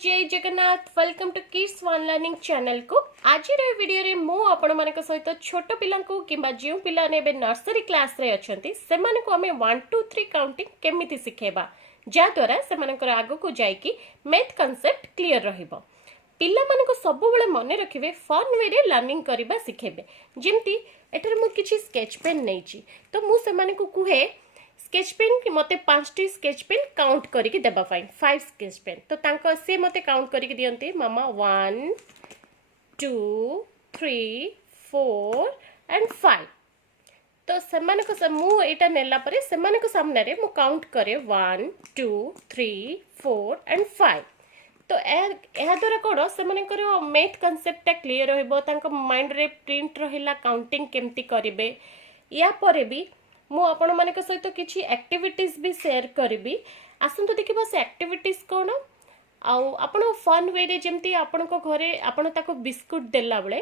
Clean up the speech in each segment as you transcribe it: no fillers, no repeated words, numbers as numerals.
जय Jagannath welcome to kids one learning channel को आज वीडियो रे मु आपण मानक सहित छोट पिला को किबा जिउ पिला ने बे नर्सरी क्लास रे अछंती से माने को हमें 1 2 3 काउंटिंग केमिति सिखेबा जा द्वारा से मानकर आगो को जाई कि मैथ कांसेप्ट क्लियर रहिबो पिला माने को सब बेले मन रखिबे फन वे रे लर्निंग करबा सिखेबे जेमती एटर मु किछि स्केच पेन नै छी तो मु से माने को कुहे स्केच पेन कि मते 5टी स्केच पेन काउंट करके देबा फाइन 5 स्केच पेन तो तांको से मते काउंट करके दियंती मामा 1 2 3 4 एंड 5 तो सेमाने को मु एटा नेला परे सेमाने को सामने रे मु काउंट करे 1 2 3 4 एंड 5 तो एहा द्वारा कोन से माने करो मैथ कांसेप्ट क्लियर होइबो तांको माइंड रे प्रिंट रहिला काउंटिंग केमती करिवे या परे भी मु आपण माने को सहित किछि एक्टिविटीज भी शेयर करबी आसंतु देखिबा से एक्टिविटीज कोन आउ आपण फन वे रे जेमती आपण को घरे आपण ताको बिस्कुट देला बेले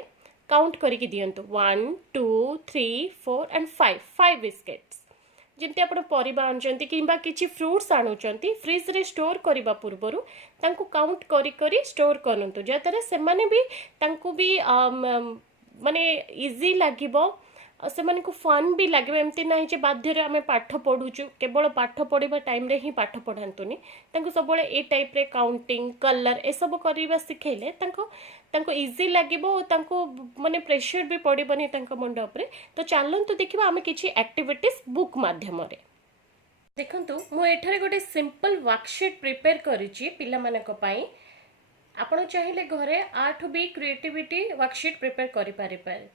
काउंट करके दियंतु 1 2 3 4 एंड 5 बिस्किट्स जेमती आपण परिबा आनचंती किबा किछि फ्रूट्स आनुचंती फ्रिज रे स्टोर करबा पूर्वरु तांको काउंट करी करी स्टोर करनतु जेतरे से माने भी तांको भी माने इजी लागिबो से माने को फन भी लगे एमती ना जे बाध्य आम पाठ पढ़ुचु केवल पाठ पढ़ा टाइम रे ही पाठ पढ़ातुनी सब ए टाइप रे काउंटिंग कलर ए सब करबा सिखेले तांको इजी लागिबो माने प्रेशर भी पड़बनी मुंड उपरे तो चलंतु देखिबा आम किछि एक्टिविटीज बुक माध्यम रे देखंतु मु एठारे गोटे सिंपल वर्कशीट प्रिपेयर करिछि पिला मानक पई आपण चाहिए घरे 8 भी क्रिएटिविटी वर्कशीट प्रिपेयर करि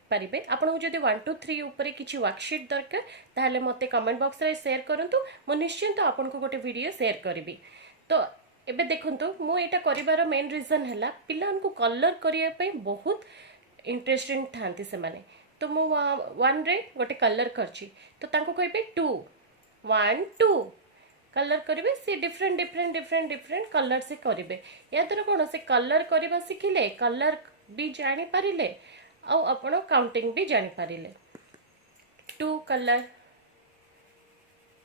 पारिबे आपण जदि 1 2 3 ऊपर किछि वर्कशीट दरकार ताहले मते कमेंट बॉक्स रे शेयर करंतु मो निश्चित आपण को गोटे वीडियो शेयर करबी तो एबे देखंतु मो एटा करिवार मेन रीजन हैला पिलान को कलर करिया पई बहुत इंटरेस्टिंग थांती से माने तो मो 1 रे गोटे कलर करछि तो तांको कहबे 2 1 2 कलर करेंगे see different different different different colour से करेंगे या द्वारा कौन से कलर करवा शिखिले कलर भी जानी पारिले आउ आपण काउंटिंग भी जानी पारिले 2 कलर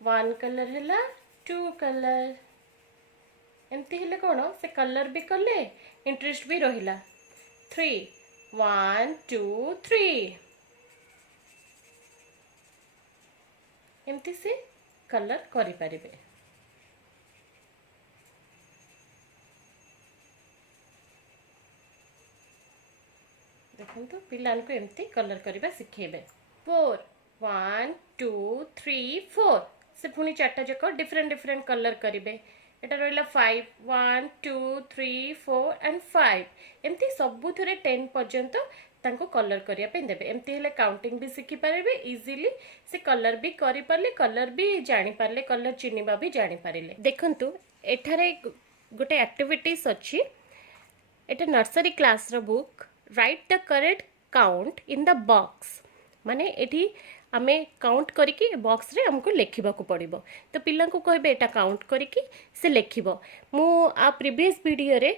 1 कलर हैला 2 कलर एमती हेले कौन से कलर भी कले इंटरेस्ट भी रहिला 3 1 2 3 एमती से कलर करि पारिबे देखो पिलान को एमती कलर करबा सिखेबे 4 1 2 3 4 से पुनी चारटा जक डिफरेंट डिफरेंट कलर करिवे एटा रहिला 5 1 2 3 4 एंड 5 एमती सबु थरे 10 पर्यंत तांको कलर करिया पे देबे एमती हेले काउंटिंग भी सिखि पारेबे इजीली से कलर भी करि पारले कलर भी जानि पारले कलर चिनिबा भी जानि पारिले देखंतु एठारे गोटे एक्टिविटीज अछि एटा नर्सरी क्लास रो book write the correct count in the box माने एठी आमे काउंट करिकी बॉक्स रे हमको लेखिबा को पड़िबो तो पिल्ला को कहबे एटा काउंट करिकी से लेखिबो मु आ प्रीवियस वीडियो रे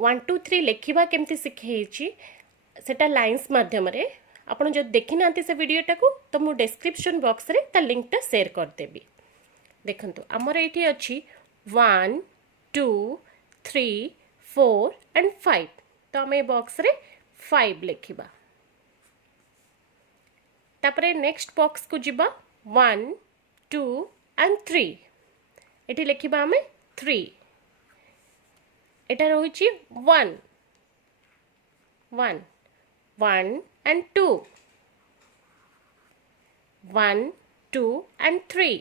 1 2 3 लेखिबा केमती सिखेछि सेटा लाइंस माध्यम रे आपण जो देखि नांती से वीडियोटा को तो मु डिस्क्रिप्शन बॉक्स रे ता लिंक टा शेयर कर देबी देखंतु हमर एठी अछि 1 2 3 4 एंड 5 तो आम बॉक्स रे 5 लिखिबा तापरे नेक्स्ट बॉक्स को जिबा 1 2 एंड 3 एठी लिखिबा आम 3 एटा रहिछि 1 1 1 एंड 2 1 2 एंड 3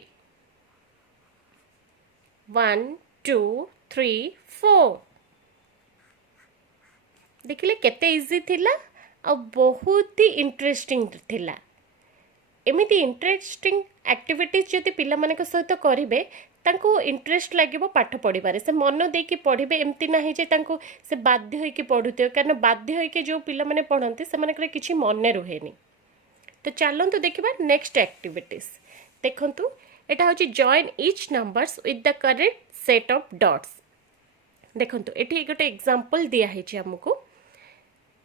1 2 3 4 देखिले केते इजी थिला आ बहुत ही इंटरेस्टिंग थिला एमिति इंटरेस्टिंग एक्टिविटीज जति पिला माने के सहित करिवे तांको इंटरेस्ट लागिबो पाठ पढिबारे से मन देकी पढिबे एमती नाही जे तांको से बाध्य होई कि पढुते कारण बाध्य होई कि जो पिला माने पढंती से माने किछि मने रहेनी तो चलंतु देखिबा नेक्स्ट एक्टिविटीज देखंतु एटा होची join each numbers with the correct set of dots देखंतु एठी गोटे एग्जांपल दिया हेछि हमकु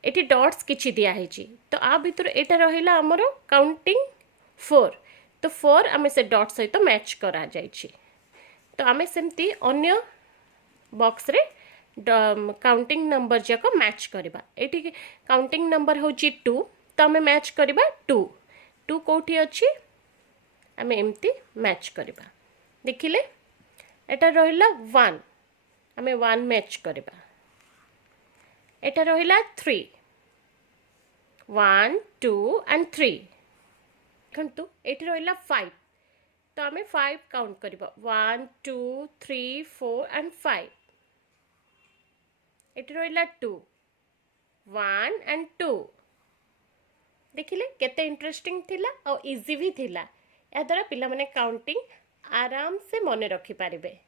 एटी डॉट्स किछि दिया हेछि तो आ भितर एटा रहिला हमर काउंटिंग 4 तो 4 आमे से डॉट सहित मैच करा जायछि तो आमे सेमती अन्य बॉक्स रे काउंटिंग नंबर जाक मैच करवा ये काउंटिंग नंबर हूँ 2 तो आम मैच करवा 2 2 कौटी अच्छी आम एमती मैच करवा देखिले एटा रहिला 1 आम 1 मैच करवा एटा रहिला 3 1 2 एंड 3 देखु ये रहिला 5 तो आम 5 काउंट करवा 1 2 3 4 एंड 5 ये रहिला 2 1 एंड 2 देखिले केते इंटरेस्टिंग थिला और इजी भी थिला या द्वारा पिला माने काउंटिंग आराम से मन रखी पारिबे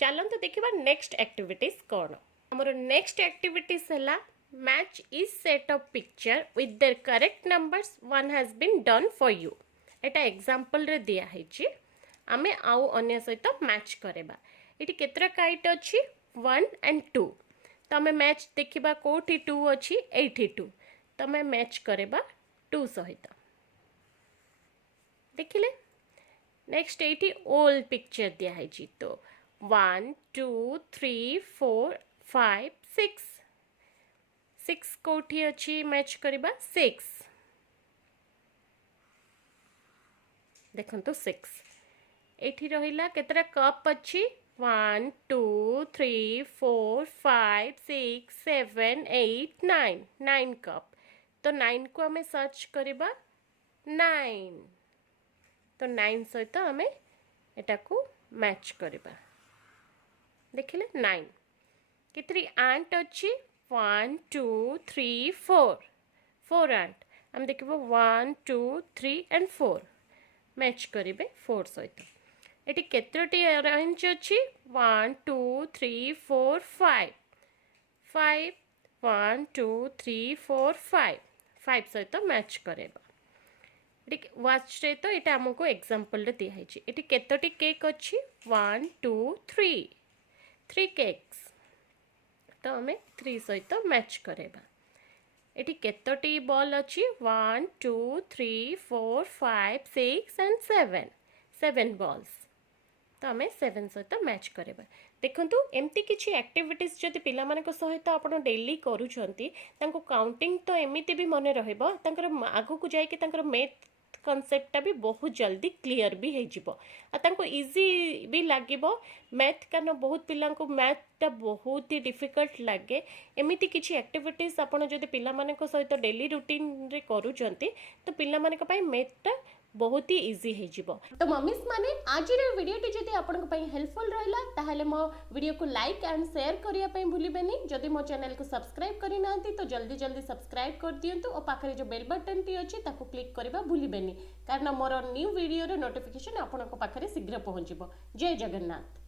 चलंतु देखिबा नेक्स्ट एक्टिविटीज कोन हमर नेक्स्ट एक्टिविटीज हला match is set of picture with their correct numbers one has been done for you एटा एग्जांपल रे दिया हैची आमे आउ अन्य सहित मैच करेबा इटी केतरा काइट अछि 1 एंड 2 तो आमे मैच देखिबा कोठी 2 अछि 82 तो आमे मैच करेबा 2 सहित देखिले नेक्स्ट एटी ऑल पिक्चर दिया है जी तो 1 2 3 4 5 6 6 कोठी अच्छी मैच करबा 6 देखो तो 6 एठी रहिला केतरा कप अच्छी 1 2 3 4 5 6 7 8 9 9 कप तो 9 को हमें सर्च करबा 9 तो 9 सहित आम एटा को मैच करबा देखिले 9 कितरी आंट अच्छी 1 2 3 4 4 आंट आम देखिबो 1 2 3 एंड 4 मैच करिबे 4 सहित एटी केतरोटी ऑरेंज अच्छी 1 2 3 4 5 5 1 2 3 4 5 5 सहित मैच करेबा वाच रे तो ये आमको एग्जांपल रे दिया है ये केतोटी केक अच्छी 1 2 3 3 केक्स तो आम 3 सहित मैच करेबा ये केतोटी बॉल अच्छी 1 2 3 4 5 6 एंड 7 7 बॉल्स तो आम 7 सहित मैच करेबा देखंतु एमती किछि एक्टिविटीज जदि पिला मानक सहित आपण डेली करूछंती तांको काउंटिंग तो एमिति भी मने रहइबो तांकर आगु को जाय कि तांकर मैथ कॉन्सेप्टटा भी बहुत जल्दी क्लियर भी हो इजी भी लगे मैथ कारण बहुत पिला मैथटा बहुत ही डिफिकल्ट लगे एमती किसी एक्टिविटीज आपड़ जब पिला सहित डेली रूटीन रे करूचंती तो पिला मैथटा बहुत ही इजी हो तो मम्मीज माने आज वीडियोटी जब आपंपाई हेल्पफुल रहा ताहले मो वीडियो को लाइक एंड शेयर करने भूलें जदि मो चैनल को सब्सक्राइब करना तो जल्दी जल्दी सब्सक्राइब कर दिंतु और पाखे जो बेल बटन टी अच्छी क्लिक करने भूलें कारण मोर न्यू वीडियो नोटिफिकेशन आपण पाखे शीघ्र पहुँच जय जगन्नाथ।